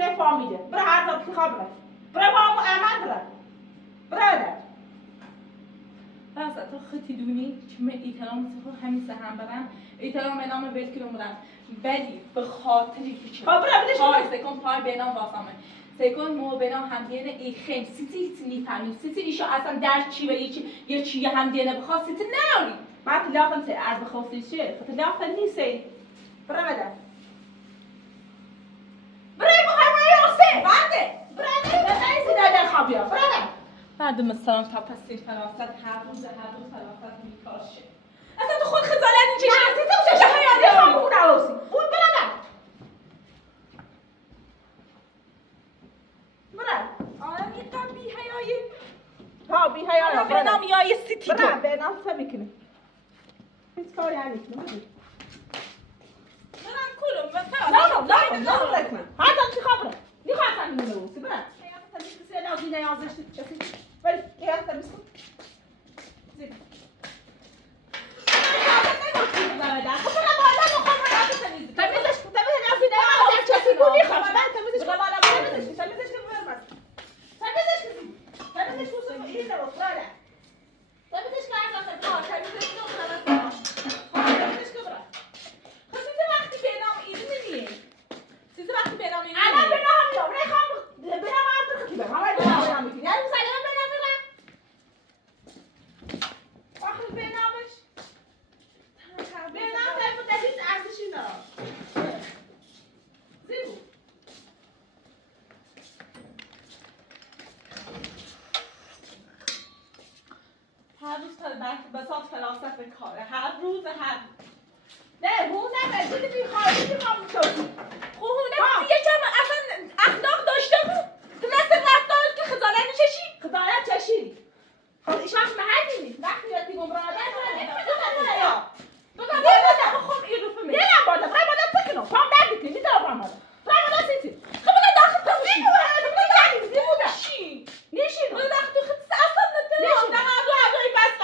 خونه فامیله برای هر جا که خبره برای با همون احمد برای برادر راست تو خطی دونی که من ایترام سخو همین سهم برم ایترام نام ولکلو مرم ولی به خاطری که چه پای سکن پای بینام واسمه سکن مو بینام هم دیگه ای خیم سیتی نیفهمیم سیتی ایشو اصلا در چی و یه چی هم دیگه بخواد سیتی نیاری بعد لاخن سه عرض خواستی چه خاطر لاخن نیستی برادر برای مهمه یاسه بعده برادر دادر خوابیا برادر بعد مثلا تا پستی فراست هر روز فراست میکاشه اصلا تو خود خجالت میکشی نه تو چه حیاتی اون عروسی اون برادر برادر آره یکم بی حیایی ها بی حیایی به نام یای سیتی برادر به نام تو میکنه هیچ کاری نمیکنه برم کلم نه رکن هذا چی خبره نخواستم اینو بگوسی برادر کسی لازم نیازش کسی ولی یه هست میسکن زیبا هر روز نه روز نه بی خواهی شدی خونه یه کم اصلا اخلاق داشته بود تو مثل رفتار که خجالت می‌کشی خجالت چشیدی خب این شخص محلی نیست وقتی یادی گمراه خب این رو فهمید نه بالا برای بالا تکنو پام درد میکنی میذارم برای بالا برای بالا سیتی خب بالا داخل تو چی بوده چی نیشی بالا داخل تو خود اصلا نتونم در هر روی بس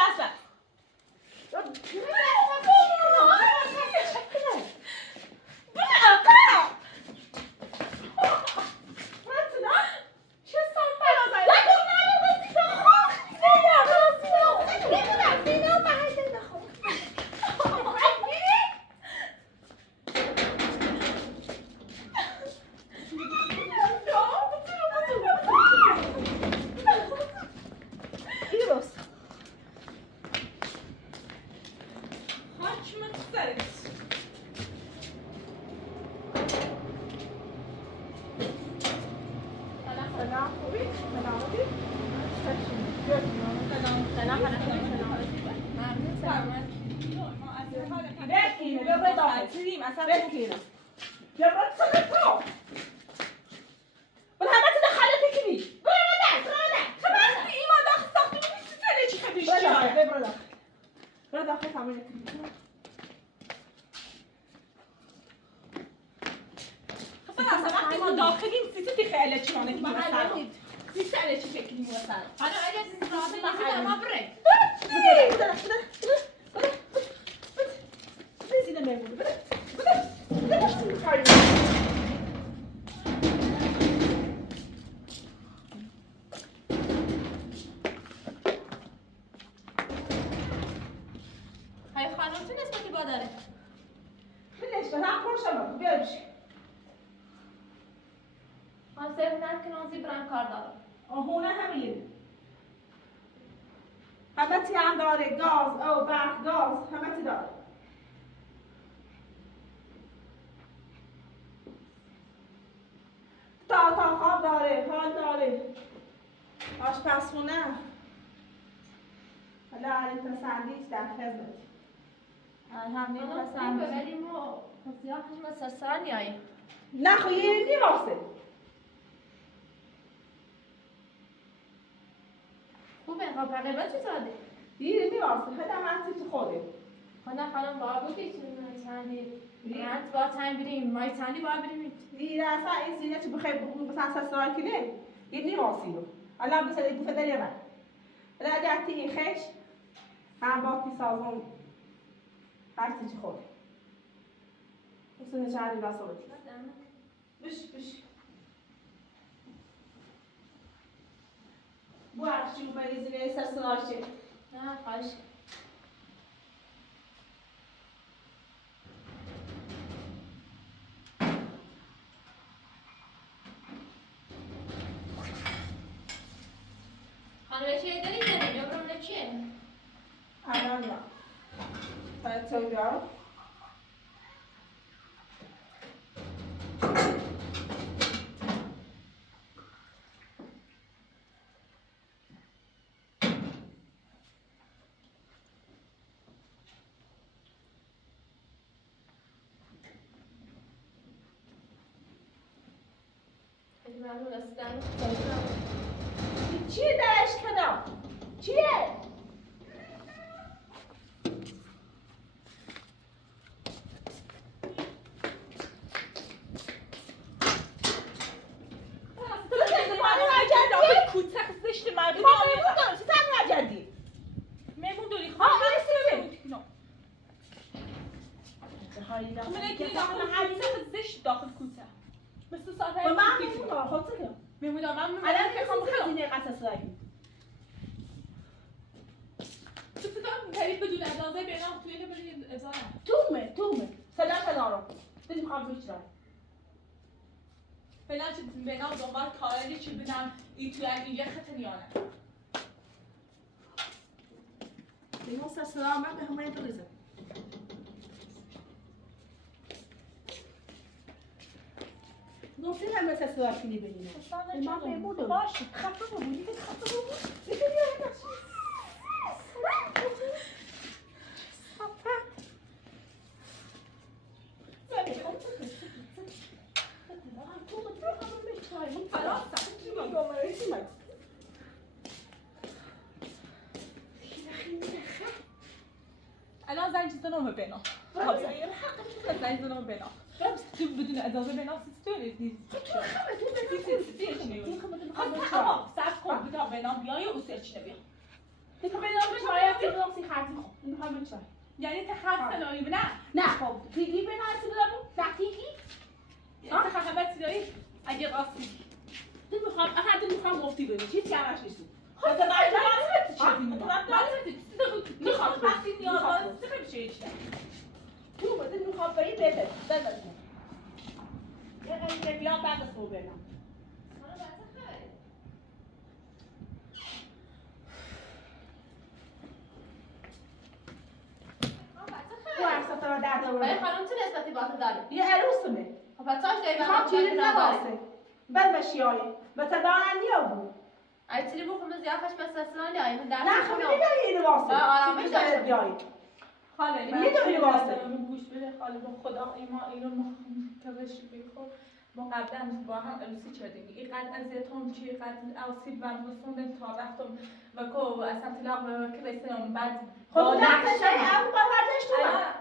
همه چی هم داره گاز او برق گاز همه چی داره تا خواب داره حال داره آشپزخونه حالا علی پسندیش در خدمت همین پسندیش ولی ما خیلی مسرسر نیاییم نه خو یه نیواسه خوبه خب بقیه چی زاده؟ دیگه نیواسه خیلی هم تو خوده خانم باید بودی چیزی چندی رنت با چند بریم مای چندی باید بریم دیگه اصلا این زینه چی بخیر بگو مثلا سسرای کنه یه نیواسی رو الان بسید این گفته داری من ولی اگر تی خش هم با تی سازم هر چی خوده بسید چندی بسا بودی بش بخشی و بریزی به سرسلاشه. نه خواهش. خانم چیه داری زنیم؟ یا برمونه چیه؟ الان نه. باید تو بیار. ممنون هستم. چیه درش کنم؟ چیه؟ کوتاه زشت مردم. ما میمون دارم چی تنگ نجدی؟ میمون دوری ها برسی ببین. من که داخل حدیث زشت داخل کوتاه. مثل ساعت و من میمون دارم خود سکم. میمون دارم من الان که خواهم خزینه قصص داریم. تو دارم تعریف بدون اندازه بینام توی که برید ازارم. تومه. سلام. دل میخوام بیشتر. فعلا چه بینام دنبال کاری چی بدم این توی اینجا خطنیانه. بینام سلام من به همه بریزم. گفتیم هم مثل سوار کنی بینیم. ما میمونم. باشه. خفه بمونی. الان زنگ زدم بینام. زنگ زدم بینام. تو بدون اجازه بینام سیستوری صرف کن بودم بینام بیای و سرچ نبیا. دیگه بینام باید بینام سی خرطی خوب. میخوام بچه. یعنی تخصص سنایی نه. نه خب پیگی بینام چی دارم؟ دقیقی؟ تخصص داری اگه راستی. دل میخوام گفتی ببین چی همش نیست. خب میخوام وقتی نیاز داره چه میشه ایشته تو بدون میخوام بری بده یه قیمه بیا بعد از تو برم او عرصه تو را در ولی داره خانم چه نسبتی با تو داره؟ یه عروسمه خب پس چاش داری میخوام چیزی نباسه بل بشیایه مثلا دارن نیا بود ای چیزی بخوام زیافش مثل اسلالی آیم در نه خب میدونی اینو واسه آرامش داشته بیایی خاله میدونی واسه گوش بده خاله با خدا ایما اینو مخکبش بخور ما قبلا با هم عروسی کردیم اینقدر اذیتم چی قدر آسیب من رسوندم تا رفتم و کو اصلا طلاق به کلیسم بعد خب نقشش هم با ورزش تو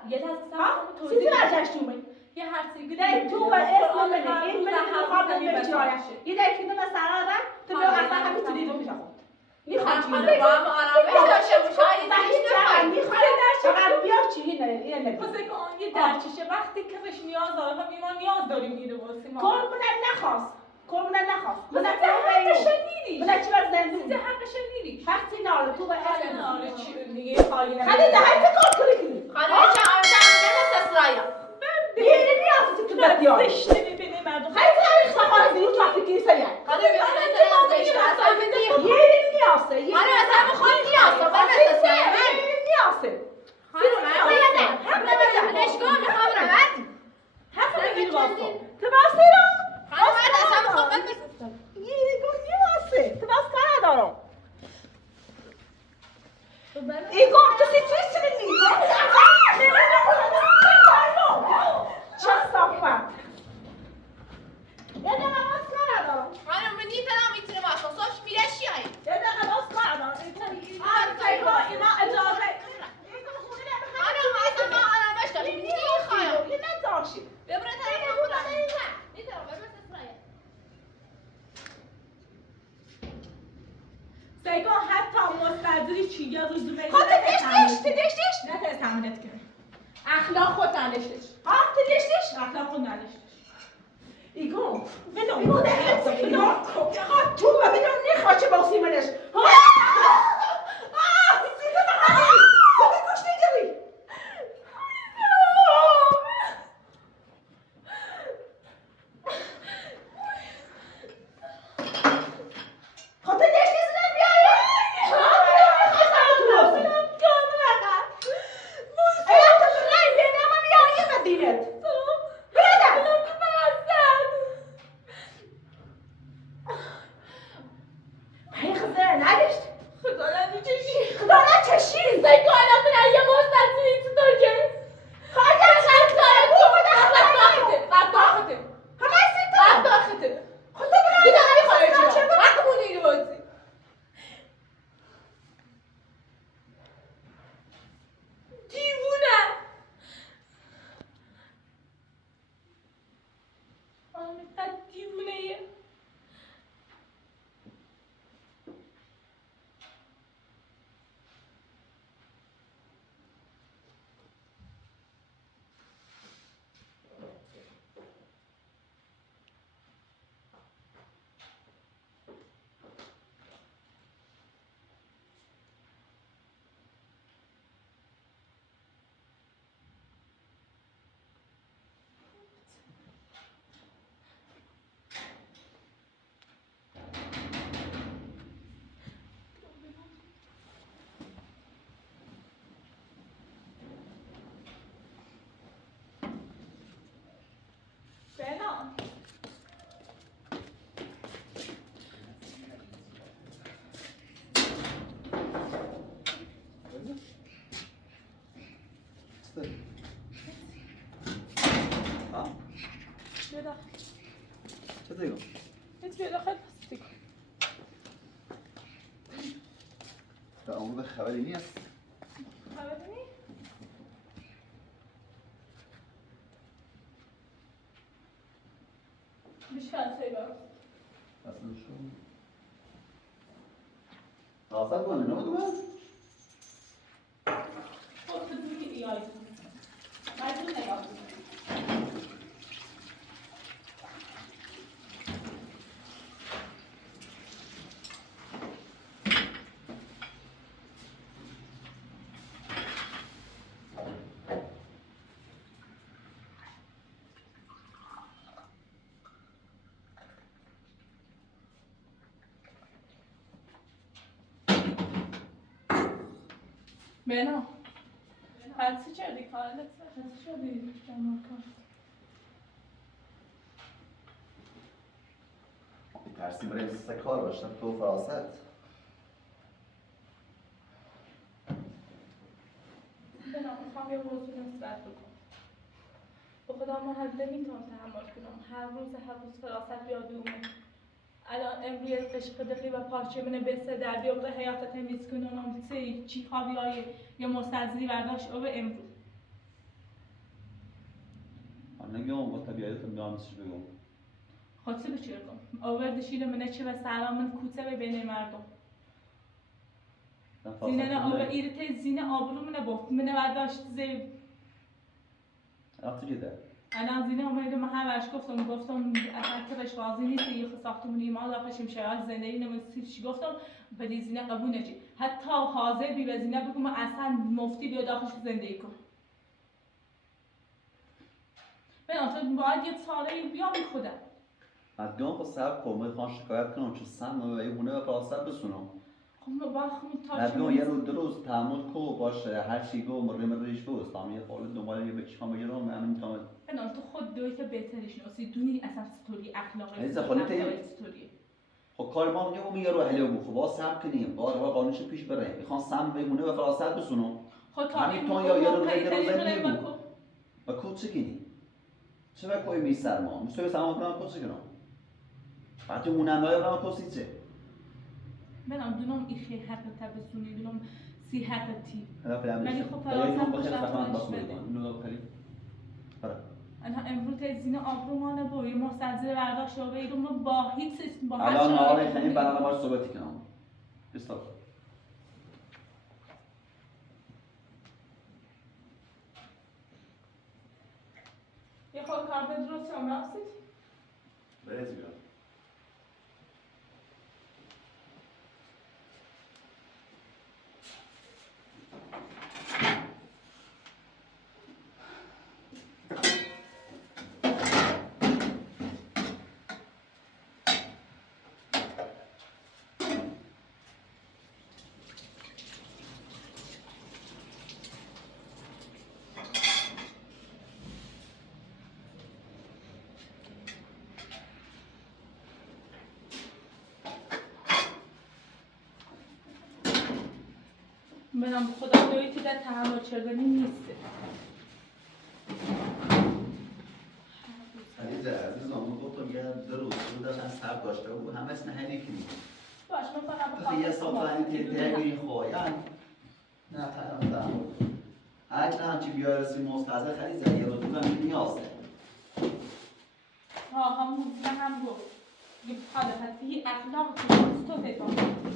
یه لحظه ها صبر چیزی ورزش تو یه حرفی گده تو با اسم منه این من میخوام بهش جایم یه دکی تو مثلا را تو به اصلا همین چیزی رو میخوام میخوام خانم با هم آرامش داشته باشه این هیچ فقط بیا چی اینه واسه که آن یه درچشه وقتی که بهش نیاز داره خب ایمان نیاز داریم اینو واسه ما کارمونم نخواست من حقش نیری من چی بر زندگی چیز حقش نیری وقتی ناله تو با حالا اسم ناله چی میگه خالی خالی ده کار کنی خانم چه آرامش سسرایا یه نیاز تو بدیار زشته میبینه مردم خیلی تاریخ سفاره دیرو تو وقتی کلیسا یه خانم میبینه زشته اصلا میدیم یه نیازه خانم اصلا بخواد نیازه باید سسرایا من نیازه خانم من اشکال میخوام روند حق بگیر واسه تو واسه رو خانم من اصلا میخوام بسسرایا یه نیازه تو واسه کار ندارم ایگو تو سیچویشن نیگو چه صافت یه دقیقه باز کار ندارم خانم من نیتنم میتونه واسه سوش میره شیایی یه دقیقه باز کار ندارم اینا اجازه خانم اصلا ما آرامش داریم میخوایم یه نداشی ببره طرف خودم میتونم ببره سسرایا سیگا حتی مستدری چی یا رزومه خود تدشتش نه تحمیلت کنه اخلاق خود نداشتش تدشتش اخلاق خود نداشتش ایگو ایگو دقیقه ایگو تو ببینم نخواشه با سیمنش سیده بخوادی سیده کش نگیری خاطر یک کسی نمیایی دینت برادر هی خزر نداشت خدا نچشی خدا نچشی سیکو الان من یه مستطیلی تو دارم خواهد دارم تو بوده قد داخته همه سیتا قد داخته خدا برای دیگه همین خارجی چه ها حق مونی رو بازی دیوونه آمیقد دیوونه یه بنا بیا چه دیگه؟ هیچ بیا داخل پس دیگه به امور خبری نیست. خبری نی؟ بیشتر سیبا اصلا شو ناصر کنه نمید من خب تو دیگه بیایی مجبور نگاه کن. بنا حدسی چردی کارلت حدسی چردی جمع کن ترسی برای سه کار باشم تو فراست بنا میخوام یه موضوع نسبت بکن به خدا من هم نمیتونم تحمل کنم هر روز فراست یادومه الان امروز قشق دقی و پارچه منه بسته در بیابره حیاتت تمیز کنونم چی خوابی های یه مستزنی برداشت او به امروز من نگم با طبیعتم میانسش بگم خاطر بچرگم آوردشیل منه چه و سلام من کوته به بین مردم زینه نه آب ایرته زینه آبرو منه بفت منه برداشت زی وقتی که ده الان زینه اومده من همش گفتم اصلا ترش راضی نیست یه ساختمونی ما داخلش میشه زندگی نمیشه چی گفتم ولی زینه قبول نشی حتی حاضر بی به زینه بگم اصلا مفتی بیا داخلش زندگی کن بنابراین باید یه چاره بیا بی خودم ادگان خود صبر کن میخوان شکایت کنم چون سن و یه هونه و فراست بسونم خب ما باید خود تا ادگان یه رو درست تحمل کو باشه هر چی گو مریش بوست تا یه خالد دنبال یه بچه‌ام بگیرم من نمیتونم بنام تو خود دوی که بهتریش نوسی دونی اصلا ستوری اخلاقی عزیز خالی تیم. ستوری خب کار ما میگه میگه رو حلو بو خب با صبر کنیم با راه قانونش پیش بره میخوان سم به هونه و فراست بسونم خود تا همین تو یا رو نگو و کو چه گینی چه وقت کوی میسر ما میشه سلام کنم کو چه کنم بعد اون نمای برام کو چه بنام دونم ایخی حق تبسونی دونم سی حقتی ولی ولی خب فراسم فراسم بخیر خوشم فهمت نش باش بده. میگم اینو خیلی آره الان امروز زین آبرومانه با یه مستنزه برداشت و بیرون با هیچ با هر الان آره شرایطی خیلی برنامه باش صحبتی کنم استاد یه خود کار به درست هم راستید برز بیاد. به نام خدا دویی که در تحول کردنی نیست. عزیز عزیزم گفتم یه روز داشتن سر داشته بود همه اسم همین کی باش من خواهم یه صافانی تیمی خواهیم نه تنم هرچی همچی بیارسی مستحضر خیلی زنی رو دوزم نیازه همون هم گفت حالا هستی اخلاق تو تفاهم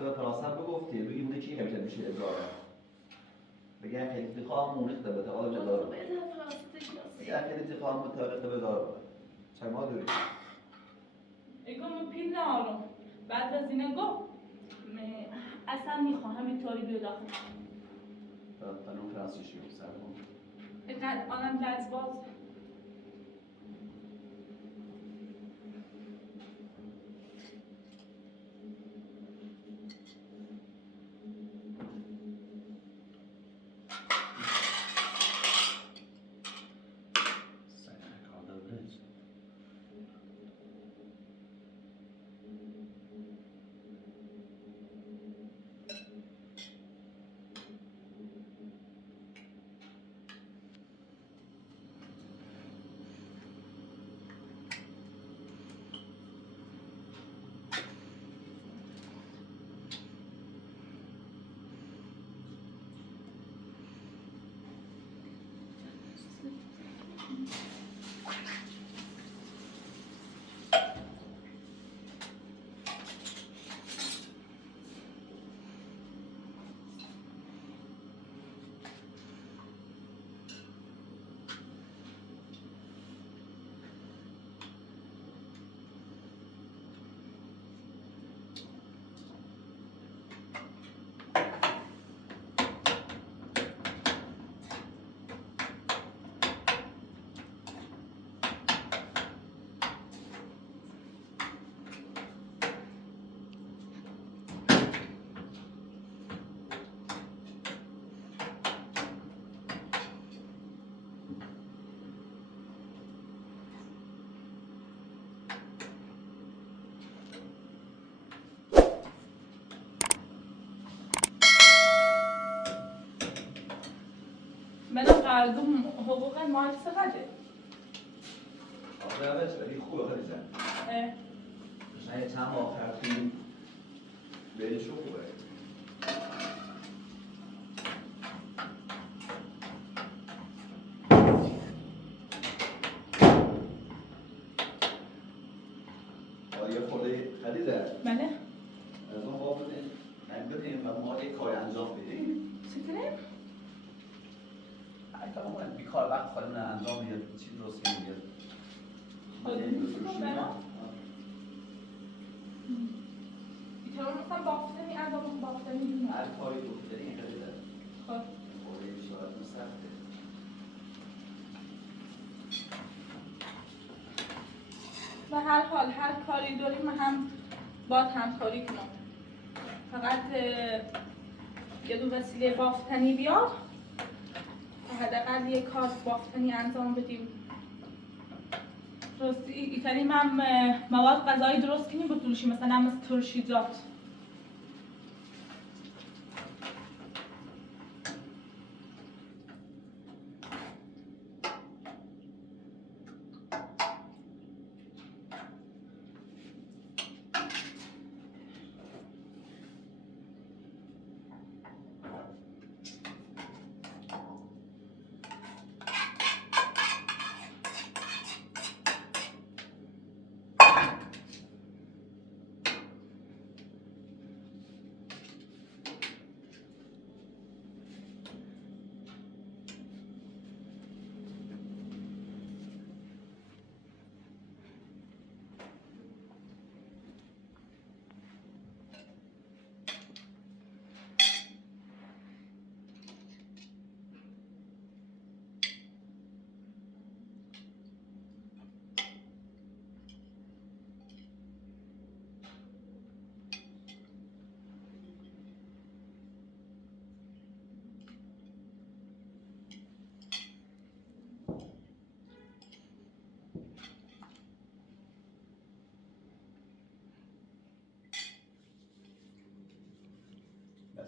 حتی به پراسم بگفتی بگی بوده چی همیشه میشه اداره بگه خیلی تخواه مونیخ ده به تقال جدار بگه خیلی تخواه متعرق به دار بوده چه ما دوری؟ اگه پیل نارم بعد از اینه گفت اصلا میخواهم اینطوری بیاد داخل قانون فرانسیشی رو سر کن اینقدر آنم لزباز مردم حقوق مال چقدره؟ آخه روش ولی خوبه خیلی زن مثلا یه چند ماه آخر فیلم بینشون خوبه یه خورده خریده بله؟ از اون با بدین و ما یک کاری انجام بدیم چی کنیم؟ حتی ما بیکار وقت خواهیم انجام یه چیز درست کنیم یه ایتالان مثلا بافتنی انجام بافتنی هر کاری داری این خیلی داره خب خورده بیشتراتون سخته و هر حال هر کاری داریم هم باید همکاری کنم فقط یه دو وسیله بافتنی بیار تا حداقل یه کار بافتنی انجام بدیم راستی ایتالی هم مواد غذایی درست کنیم بطولشی مثلا مثل ترشیزات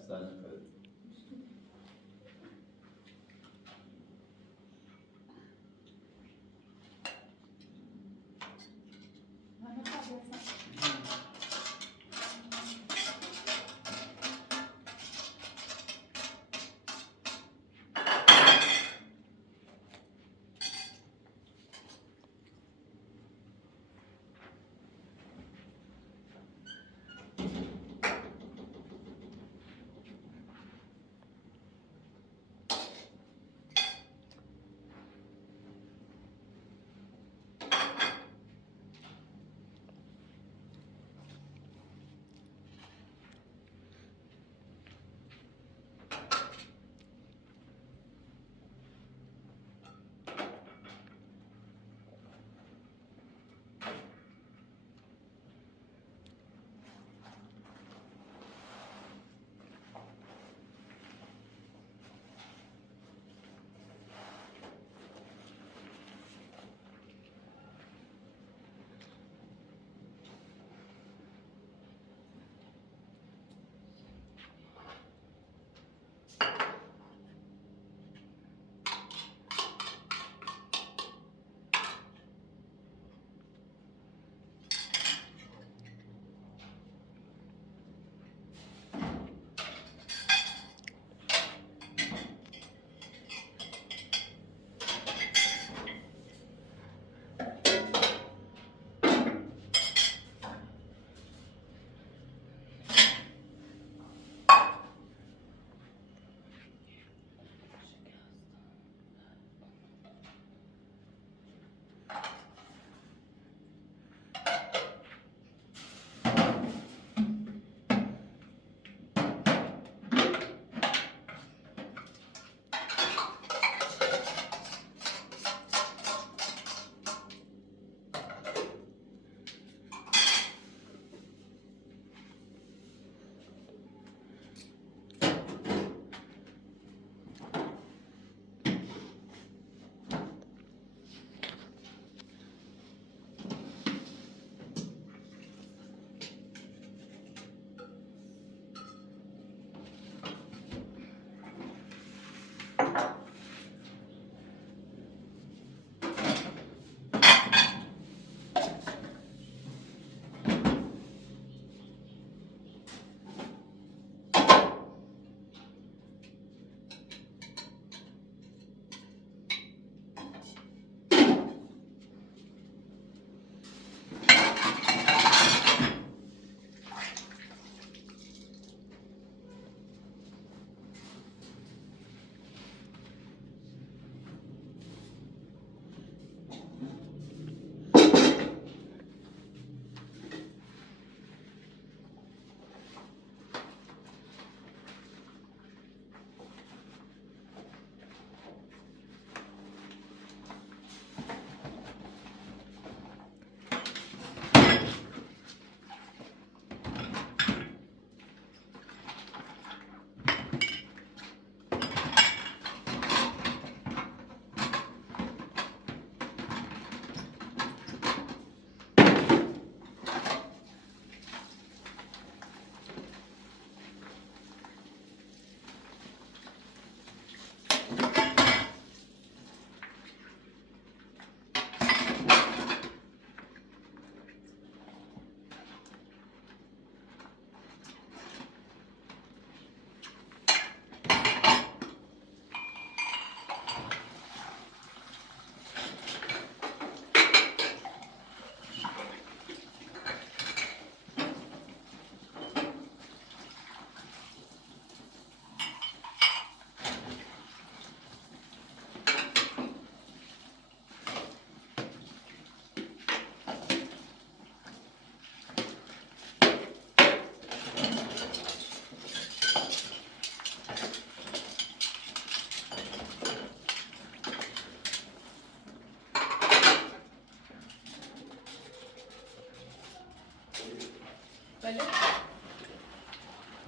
دستان کنید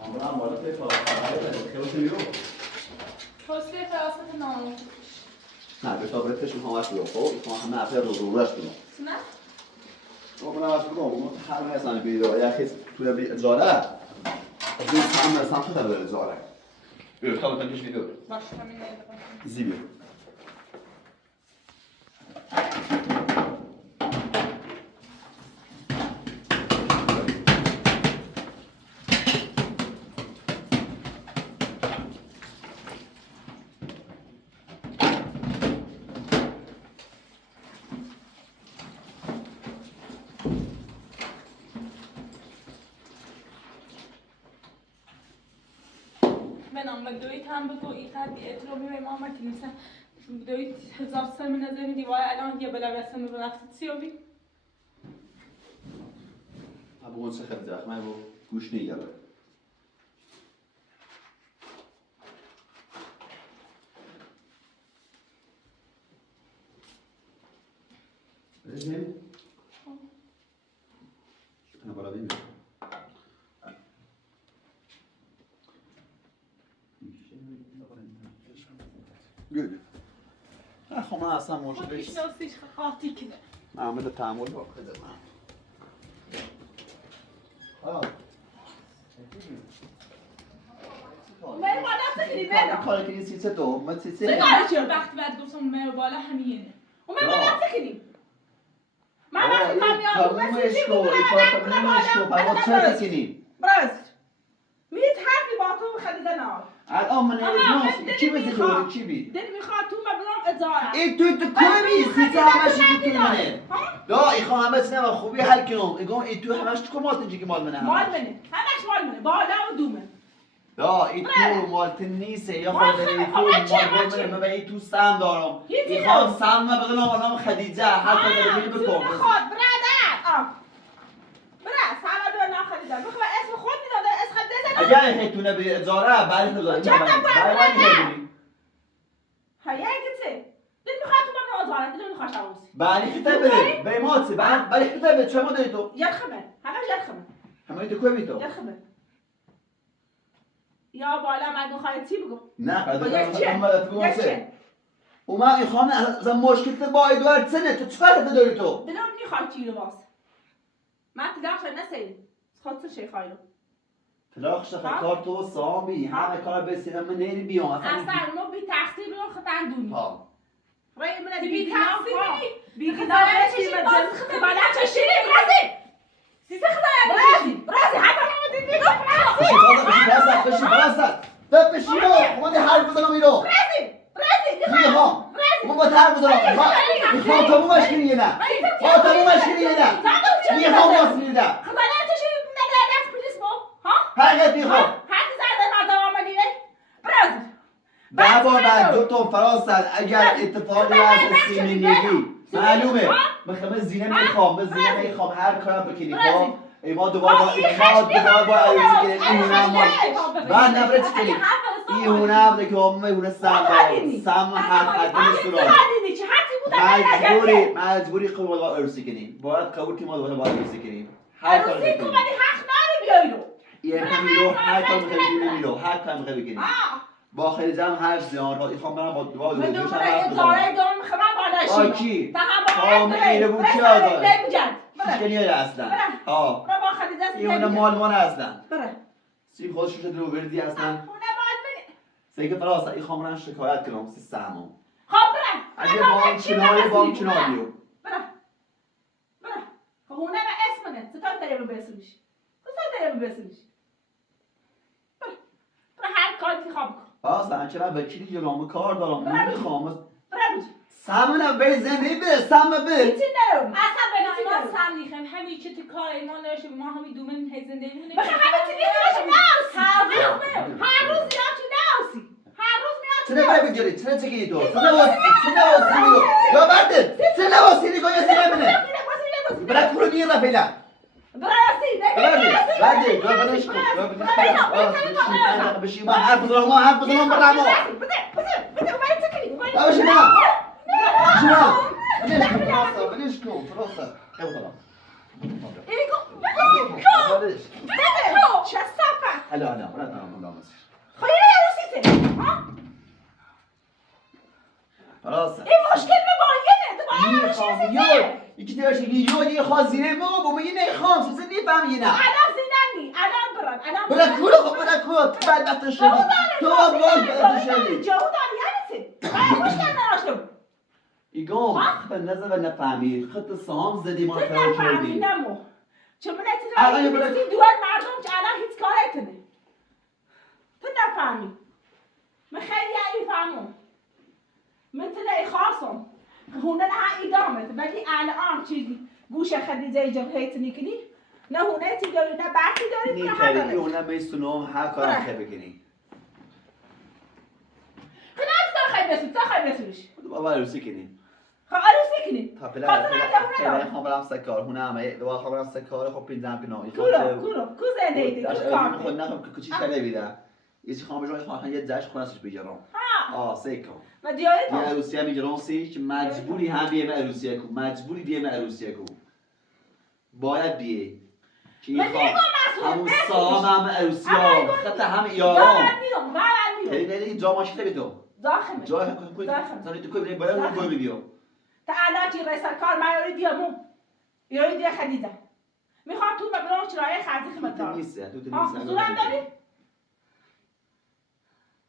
اما هم بالا توی فراسته خیلی بیرون پسته فراست نامو نه به تابلتشون هم هست بیرون خب این همه افر رو ضرورش بیرون نه؟ خب من هست بیرون همه هستن بیرون یا خیلی توی اجاره از این سمت داره اجاره بیرون تابلتن کش بیرون باشه همین نیده زی بیرون من دویت هم بگو این قد اطلابی به ما که مثلا دویت 1000 سال من نظری دیوار الان یه بلا بسته رو رفت سیابی اما اون چه خیلی زخمه رو گوش نیگره بزنیم انا بالا بیم گل خب من اصلا مشکل خودش نوستیش قاطی کنه عامل تعامل با خود من من بالا تگیری بدم کاری که این سیسه دوم سیسه سیگاری چه وقت بعد گفتم من بالا همینه من بالا تگیری من وقتی من میام تمومش کن تمومش کن پرواز چرا تکنی برز میت حرفی با تو خریده نه الان من ناس چی بزنی چی بی دل میخواد تو مبلغ اجاره این تو کمی سیسه همش تو منه لا این خواهم همه سنه و خوبی حل کنم ایگون این تو همش تو مال تنجی که مال منه مال منه همش مال منه بالا و دومه لا این تو مالت نیسته یا خود این تو مال منه من به این تو سم دارم این خواهم سم من بگنم آنام خدیجه هر کار داری بکن خود برادر برا سمد و ناخریدن بخواه اسم خود میداده اسم خود دزنه اگر این خیتونه به اجاره بعد نزاری هیا گته دل میخواد تو من آزاره دل میخواد شوسی بعدی خیته بده به ماته بعدی خیته بده چه ما داری تو یرخمه همش یرخمه همه تو کوی تو یرخمه یا بالا من میخواد چی بگو نه بعد یک من اومد این خانه از مشکل با ادوارد سنه تو چقدر داری تو دلم میخواد چی رو باز من تلاخش نسید خودت شیخای رو تلاخش کار تو سامی همه کار بسیار من نیری بیام اصلا ما بی تقصیر رو خطر دونی ها رای من بی تقصیر بی خدای چی مجن خدای چشیری رازی سیزه خدای رازی حتی ما دید میگم بشی اومدی حرف بزنم ایرو رازی میخوام من با حرف بزنم میخوام تمومش کنی یه نه تمومش کنی یه نه میخوام راست میدم خدای چشیری نگه دست پلیس با ها حقیقت میخوام حتی زرده مردم آمدی رازی ده بار بعد دو تا فراسد اگر اتفاقی از سیمینگی معلومه من زینه میخوام هر کارم بکنی خب ای ما دوباره با عروسی که این هونه ما بعد نبره چی کنی این هونه هم که همه هونه سم حد مجبوری قبول با عروسی کنیم باید قبول کنیم ما دوباره با عروسی کنیم هر کار عروسی تو ولی حق نره بیایی رو یه میرو هر کار میخوای هر کار میخوای بکنی با خیلی جمع حرف زیان را ایخوام برم با دوباره من دوباره اداره دام میخوام بالاشی با کی؟ اینه بود کی آزاد؟ چکنی های اصلا برا با خدیجه است اینه مال اصلا برا سیم خودش شده رو بردی اصلا خونه باید بری سیگه فراسته ایخوام رن شکایت کنم سی سهمم خب برا اگه بام چنالیو برا خونه به اسم نه ستان داری رو برسونیش برا هر کاری خواب کن اصلا چرا وکیلی جلوم کار دارم نمیخوام برا سمنم به زندگی به سم به هیچی نرم اصلا به ما سم نیخم همین چه کار ما نشه ما همین دومن هی زندگی مونه بخه همه چی نیست هر روز یا چی ناسی هر روز میاد چرا بگیری چرا چگی تو چرا واسه میگو یا بعد چرا واسه میگو یا سر منه برا پرو میرا فعلا بعد بلش کن بشی ما حرف بزنم برامو باشه نه شما بلش کن فراسته چه صفه هلا ولا تمام لا مصير خير يا روسيته ها خلاص این مشکل به باینه تو باید میخوام یکی دیگه ویدیو یه خاصیره ما بگی نمیخوام چیزی نمیفهمی نه الان زیننی الان برن الان بلا کولو خب بلا کولو تو بدبخت شدی تو بدبخت شدی جو داری یعنی چی باید مشکل نداشتم ایگام به نظر و نفهمی خط سهام زدی ما تو کار نفهمی کردی نمو چون من الان یه اتفاقی بلا- دوار مردم که الان هیچ کارتونه تو نفهمی من خیلی میفهمم مثل خاصم هونه نه ایدامت ولی الان چیزی گوش خدیجه جبهت نیکنی نه هونه چی داری نه بحثی داری نه نیکاری هر اونم میستونم هر کارم که بکنی خیلی بسوش بابا عروسی کنی خب عروسی کنی تا خاطر نکه هونه دار خواهم برم سکار هونه همه دو خواهم برم سکار خب پیندم کنم کورو کو زنده ایدی کو کار خود نخوام که کچیش کرده بیده یه چی خواهم بجای خواهم یه جشن خونستش بگیرم سیکم و دیاری یه تو عروسی هم میگیرم سی که مجبوری هم بیه عروسیه کو مجبوری بیه عروسیه کو باید بیه که من دیگه همون سام هم عروسی ها خط هم ایارام باید خیلی جا ماشین خیلی تو داخمه جای هم کنید زنی تو کنید باید اون گوی بگیرم تا الان چی رئیس کار من یاری دیامو یاری دیا خدیده میخواد تو ببرم چرای خرزی خدمت دار نیسته تو صورت داری؟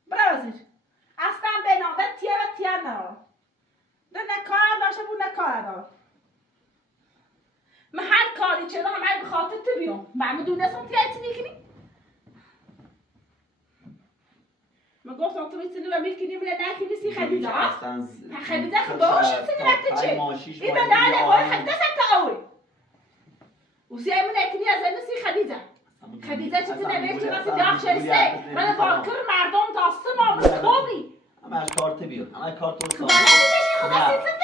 برای وزیر اصلا به نامه تیه و تیه ندارم نه کارم داشته بود نه کار دارم من هر کاری چرا همه به خاطر تو بیام من دونستم تیه چی نیکنی؟ من گفتم تو میتونی و میکنی من نکنی سی خدیجه خدیجه خب باشه سنی وقت چه؟ این به داله باید خدیجه سکتا اوی و سی ایمون نکنی از این سی خدیجه خدیجه چطور نوشتی وقتی داخل سه من فاکر مردم داسته ما من خوبی همه کارت بیار همه کارت رو خب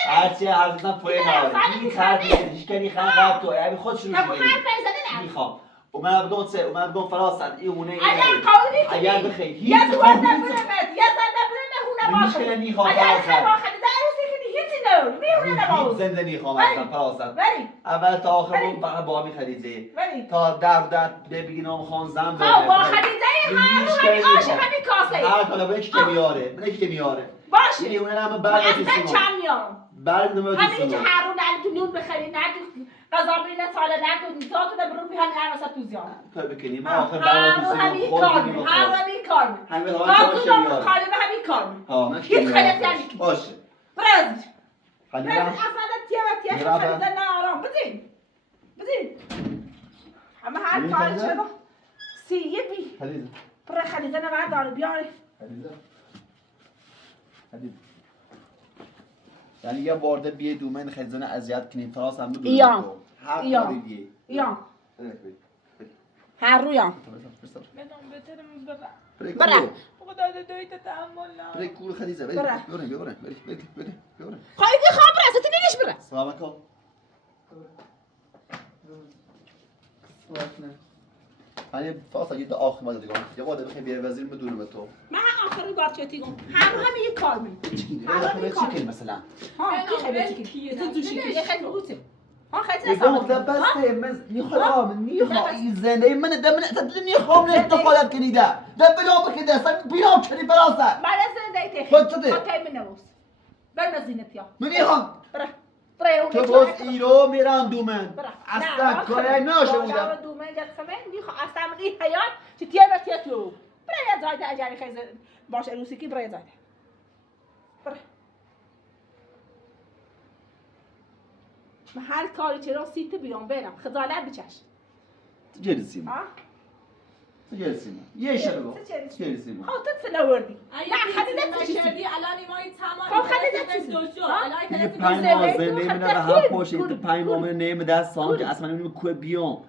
هرچی هر پای ناره این کار هیچ کنی خان تو یعنی خود شروع خب هر پیزده نه میخوام و من بدون سه و من بدون فراست این هونه اگر بخیر یه دوار نبودم یه زن نبودم هونه باشه باشه هیچ میخوام اگر فراست خیلی با خدیجه عروسی کنی هیچی نور میونه نباوز زنده میخوام اصلا فراست ولی اول تا آخر اون فقط با همین خدیجه ولی تا در بگی نام خان زن خب با خدیجه همین آشه همین کاسه هر کالا به یکی که میاره من یکی که میاره باشه یعنی اون هم من بعد اصلا چند میارم بعد نمیاد همین که هرون علی تو نون بخری نه غذا بینه ساله نکن تا تو برو بی همین هر وسط تو زیان کار بکنیم ما آخر بعد هرون همین کار می هرون همین کار می همین تا حال تو چه میاره خاله به همین کار می ها من هیچ خیلی یعنی باشه برازیل خلیلا اصلا تیه و تیه خیلی نه آرام بدین همه هر کاری چرا سیه بی خلیلا برای خلیزه نبر داره بیاره خلیلا یعنی یه وارده بیه دومن خلیزانه اذیت کنیم فراس هم بدون ایام. هر ایام. کاری بیه یا هر رویام برا خدا دویت تحمل نه برای کور خلیزه برا. بره خواهی که خواب برا ستی نیش برا سلام علیکم hani fazla yedi aklıma dedik ya bu da bir vezir mi durum eto من آخری بار چتی گم همه یه کار می همه چیکن مثلا ها کی خیلی چیکی تو دوشی یه خیلی بوته ها خیلی يقوم ده بس نيخام نيخام زين من ده من نيخام نتقالت كني ده بلا بكده سن بلا كني براسه بعد از دیت خود تو ده. خاطر من نوس بر مزینت یا من نيخام برا برا تو باز ایرو میرم دومن برا اصلا کاری نشه بودم دومن جد خمن میخوا اصلا من این حیات چه تیه و تیه تو برا یه زایده اجاری خیز باش عروسی کی برا یه زایده برا من هر کاری چرا سیت بیام برم خجالت بچش جلسیم ها جلسیم یه شلو چه جلسیم خاطر سنوردی اگه خدیجه نشدی الان ایمای تمام خب خدیجه چیزی؟ دوشو ها؟ الان یه کلاس پنج زنده ماه تو زنده خط من در کول، هر پوشه کول، یه پنج کول. ماه نیم دستان کول. که اصلا نمیدونم کوه بیام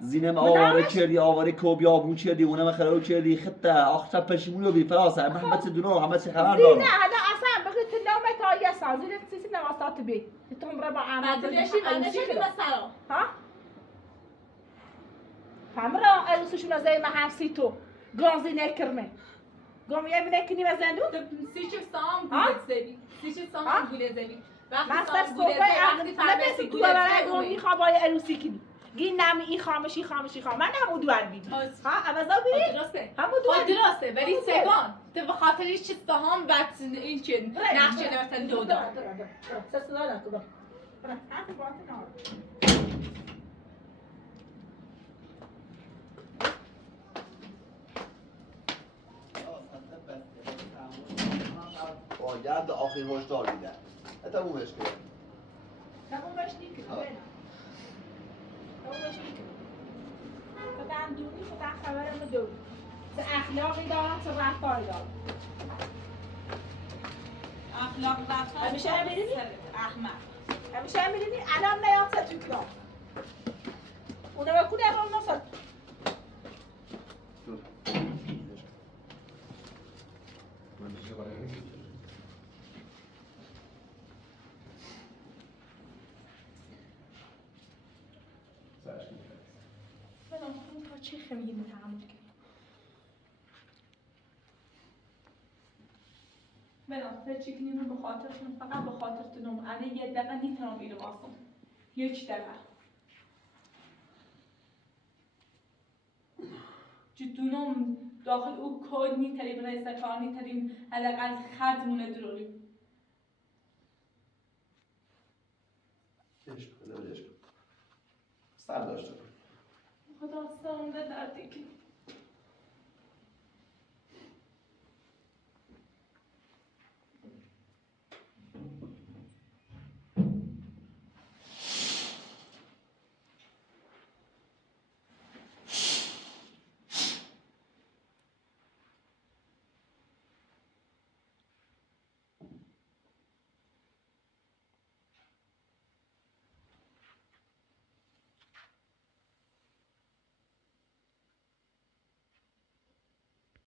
زینم آواره کردی آواره کوبی آبون کردی اونم خلاو کردی خطه آخر پشیمون بی فراسه همه چه دونه همه چه خبر زینه دارم هذا اصلا بقيت النوم تاعي اصلا زينه تسيسي نواسات بي تم ربع عام بعدش نشدی مثلا ها فمرا عروسشون زي ما حسيتو قاضي نكرمه قوم يبني كني مزندو سیچ سام ها؟ گوله زدی سیچ ها؟ سام گوله زدی وقتی مستر سام گوله صوفه زدی وقتی نبي فهمیدی تو گوله ولا زدی قوم يخباي عروسي كني گی نمی ای خامشی من همون دوار بیدی ها عوضا بیدی درسته همون دوار درسته ولی سگان تو به خاطر هیچ چیز هم بس این چه نقشه نوشتن دو دار سسلا نکو برو حرف باطن آره باید آخرین هشدار میدن تمومش کنه تمومش نیکنه تمومش نیکنه خودم دونی خودم خبرم دونی چه اخلاقی دارم چه رفتاری دارم اخلاق رفتار همیشه هم می‌بینی؟ احمق همیشه هم می‌بینی الان نیام چه تو کدام اونا بکنه اما نصد تا چه خمیدی تحمل کنی بلان فکر کنیم به خاطرتون فقط به خاطرتون الان یه دقیقه نیتونم بیرو واسم یک دقیقه جدونم داخل او کد نیتریم رئیس کار نیتریم حداقل خدمونه دروریم عشق کن سر داشته خدا سرم ده دردی که